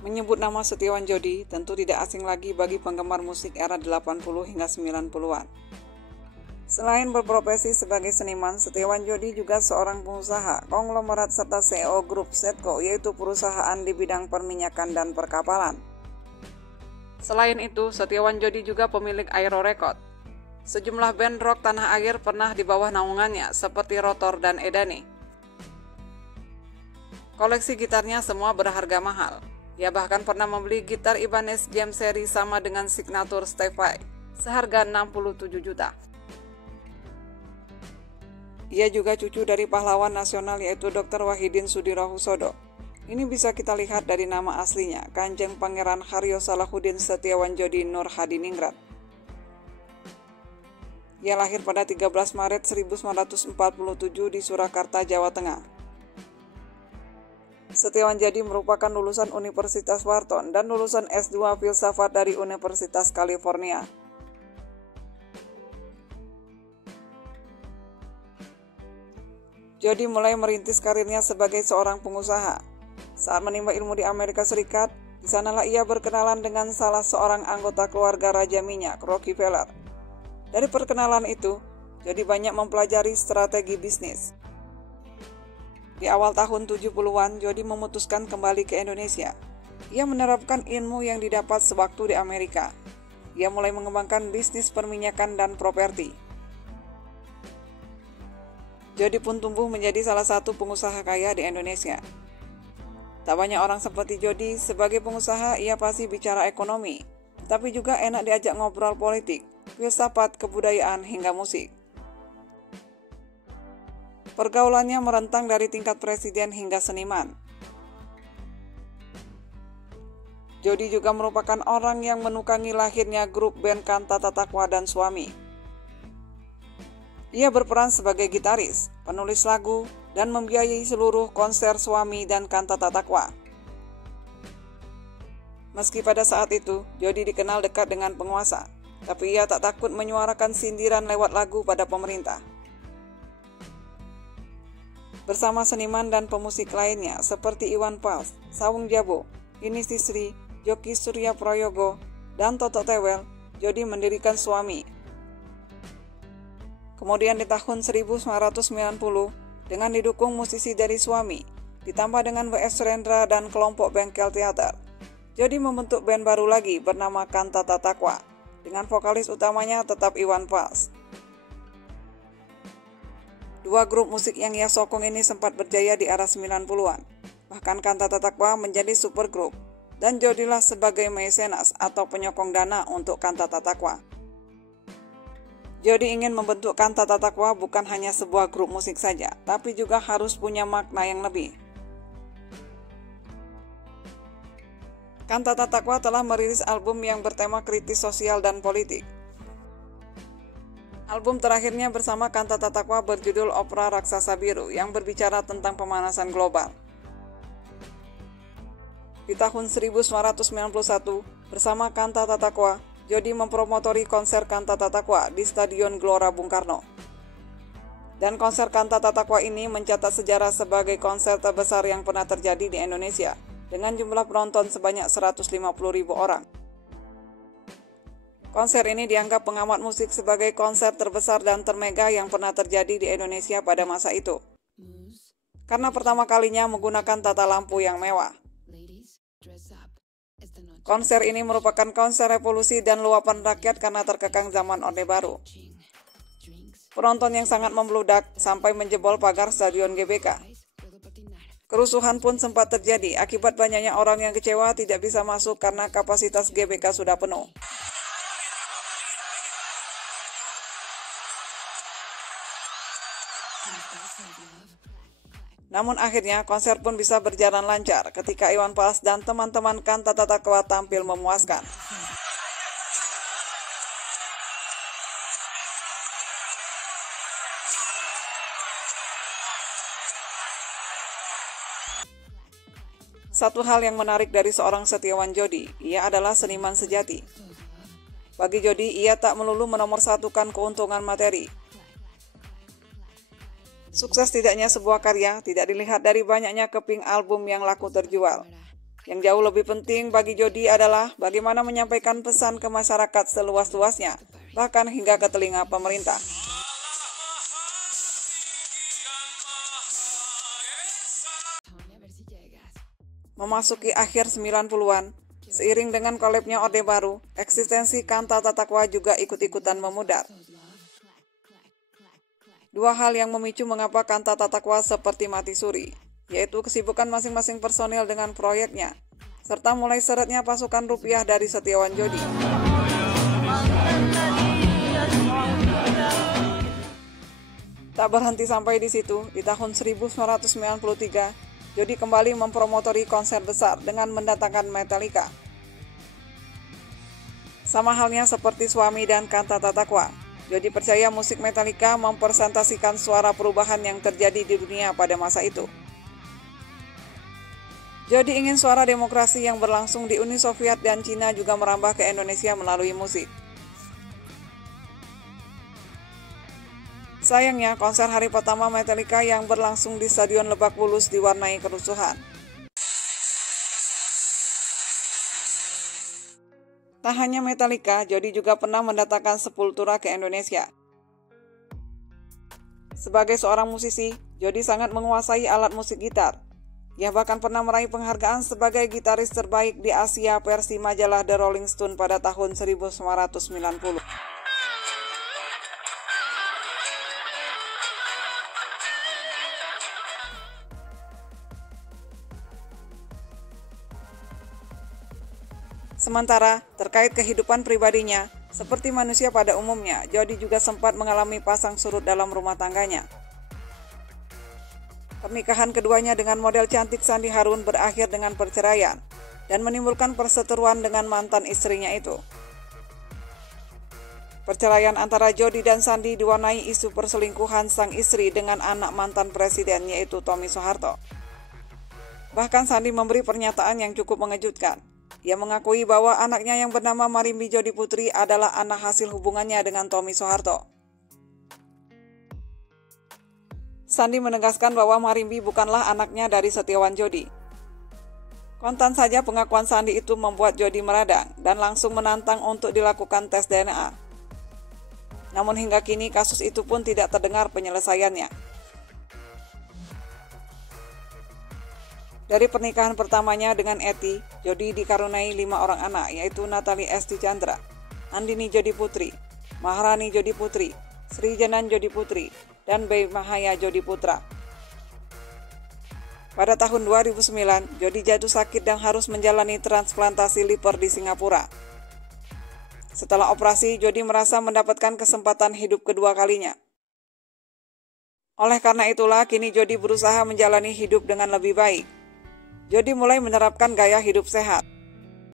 Menyebut nama Setiawan Jodi tentu tidak asing lagi bagi penggemar musik era 80 hingga 90-an. Selain berprofesi sebagai seniman, Setiawan Jodi juga seorang pengusaha, konglomerat serta CEO grup Setco, yaitu perusahaan di bidang perminyakan dan perkapalan. Selain itu, Setiawan Jodi juga pemilik Aero Record. Sejumlah band rock tanah air pernah di bawah naungannya, seperti Rotor dan Edane. Koleksi gitarnya semua berharga mahal. Ia bahkan pernah membeli gitar Ibanez Jam Seri sama dengan signature Stevie, seharga 67 juta. Ia juga cucu dari pahlawan nasional yaitu Dr. Wahidin Sudirohusodo. Ini bisa kita lihat dari nama aslinya, Kanjeng Pangeran Haryo Salahuddin Setiawan Jodi Nur Hadiningrat. Ia lahir pada 13 Maret 1947 di Surakarta, Jawa Tengah. Setiawan Jodi merupakan lulusan Universitas Wharton dan lulusan S2 Filsafat dari Universitas California. Jodi mulai merintis karirnya sebagai seorang pengusaha. Saat menimba ilmu di Amerika Serikat, di sanalah ia berkenalan dengan salah seorang anggota keluarga Raja Minyak, Rockefeller. Dari perkenalan itu, Jodi banyak mempelajari strategi bisnis. Di awal tahun 70-an, Jodi memutuskan kembali ke Indonesia. Ia menerapkan ilmu yang didapat sewaktu di Amerika. Ia mulai mengembangkan bisnis perminyakan dan properti. Jodi pun tumbuh menjadi salah satu pengusaha kaya di Indonesia. Tak banyak orang seperti Jodi, sebagai pengusaha ia pasti bicara ekonomi, tapi juga enak diajak ngobrol politik, filsafat, kebudayaan, hingga musik. Pergaulannya merentang dari tingkat presiden hingga seniman. Jodi juga merupakan orang yang menukangi lahirnya grup band Kantata Takwa dan Suami. Ia berperan sebagai gitaris, penulis lagu, dan membiayai seluruh konser Suami dan Kantata Takwa. Meski pada saat itu, Jodi dikenal dekat dengan penguasa, tapi ia tak takut menyuarakan sindiran lewat lagu pada pemerintah. Bersama seniman dan pemusik lainnya seperti Iwan Fals, Sawung Jabo, Ini Sisri, Joki Surya Prayogo, dan Toto Tewel, Jodi mendirikan Suami. Kemudian di tahun 1990, dengan didukung musisi dari Suami, ditambah dengan W.S. Surendra dan kelompok Bengkel Teater, Jodi membentuk band baru lagi bernama Kantata Takwa, dengan vokalis utamanya tetap Iwan Fals. Dua grup musik yang ia sokong ini sempat berjaya di era 90-an. Bahkan Kantata Takwa menjadi supergrup, dan Jodilah sebagai mecenas atau penyokong dana untuk Kantata Takwa. Jodi ingin membentuk Kantata Takwa bukan hanya sebuah grup musik saja, tapi juga harus punya makna yang lebih. Kantata Takwa telah merilis album yang bertema kritis sosial dan politik. Album terakhirnya bersama Kantata Takwa berjudul Opera Raksasa Biru yang berbicara tentang pemanasan global. Di tahun 1991, bersama Kantata Takwa, Jodi mempromotori konser Kantata Takwa di Stadion Gelora Bung Karno. Dan konser Kantata Takwa ini mencatat sejarah sebagai konser terbesar yang pernah terjadi di Indonesia, dengan jumlah penonton sebanyak 150.000 orang. Konser ini dianggap pengamat musik sebagai konser terbesar dan termega yang pernah terjadi di Indonesia pada masa itu. Karena pertama kalinya menggunakan tata lampu yang mewah. Konser ini merupakan konser revolusi dan luapan rakyat karena terkekang zaman Orde Baru. Penonton yang sangat membludak sampai menjebol pagar Stadion GBK. Kerusuhan pun sempat terjadi akibat banyaknya orang yang kecewa tidak bisa masuk karena kapasitas GBK sudah penuh. Namun akhirnya konser pun bisa berjalan lancar ketika Iwan Fals dan teman-teman Kantata Takwa tampil memuaskan. Satu hal yang menarik dari seorang Setiawan Jodi, ia adalah seniman sejati. Bagi Jodi, ia tak melulu menomorsatukan keuntungan materi. Sukses tidaknya sebuah karya tidak dilihat dari banyaknya keping album yang laku terjual, Yang jauh lebih penting bagi Jody adalah bagaimana menyampaikan pesan ke masyarakat seluas-luasnya, bahkan hingga ke telinga pemerintah. Memasuki akhir 90-an, seiring dengan kolapsnya Orde Baru, eksistensi Kantata Takwa juga ikut-ikutan memudar. Dua hal yang memicu mengapa Kantata Takwa seperti mati suri, yaitu kesibukan masing-masing personil dengan proyeknya, serta mulai seretnya pasukan rupiah dari Setiawan Jody. Tak berhenti sampai di situ, di tahun 1993, Jody kembali mempromotori konser besar dengan mendatangkan Metallica. Sama halnya seperti suami dan Kantata Takwa, Jody percaya musik Metallica mempresentasikan suara perubahan yang terjadi di dunia pada masa itu. Jody ingin suara demokrasi yang berlangsung di Uni Soviet dan Cina juga merambah ke Indonesia melalui musik. Sayangnya, konser hari pertama Metallica yang berlangsung di Stadion Lebak Bulus diwarnai kerusuhan. Tak hanya Metallica, Jody juga pernah mendatangkan Sepultura ke Indonesia. Sebagai seorang musisi, Jody sangat menguasai alat musik gitar. Ia bahkan pernah meraih penghargaan sebagai gitaris terbaik di Asia versi majalah The Rolling Stone pada tahun 1990. Sementara, terkait kehidupan pribadinya, seperti manusia pada umumnya, Jody juga sempat mengalami pasang surut dalam rumah tangganya. Pernikahan keduanya dengan model cantik Sandi Harun berakhir dengan perceraian dan menimbulkan perseteruan dengan mantan istrinya itu. Perceraian antara Jody dan Sandi diwarnai isu perselingkuhan sang istri dengan anak mantan presiden yaitu Tommy Soeharto. Bahkan Sandi memberi pernyataan yang cukup mengejutkan. Ia mengakui bahwa anaknya yang bernama Marimbi Jody Putri adalah anak hasil hubungannya dengan Tommy Soeharto. Sandi menegaskan bahwa Marimbi bukanlah anaknya dari Setiawan Jody. Kontan saja pengakuan Sandi itu membuat Jody meradang dan langsung menantang untuk dilakukan tes DNA. Namun hingga kini kasus itu pun tidak terdengar penyelesaiannya. Dari pernikahan pertamanya dengan Eti, Jody dikaruniai 5 orang anak, yaitu Natali Esti Chandra, Andini Jody Putri, Maharani Jody Putri, Sri Janan Jody Putri, dan Bey Mahaya Jody Putra. Pada tahun 2009, Jody jatuh sakit dan harus menjalani transplantasi liver di Singapura. Setelah operasi, Jody merasa mendapatkan kesempatan hidup kedua kalinya. Oleh karena itulah, kini Jody berusaha menjalani hidup dengan lebih baik. Jody mulai menerapkan gaya hidup sehat.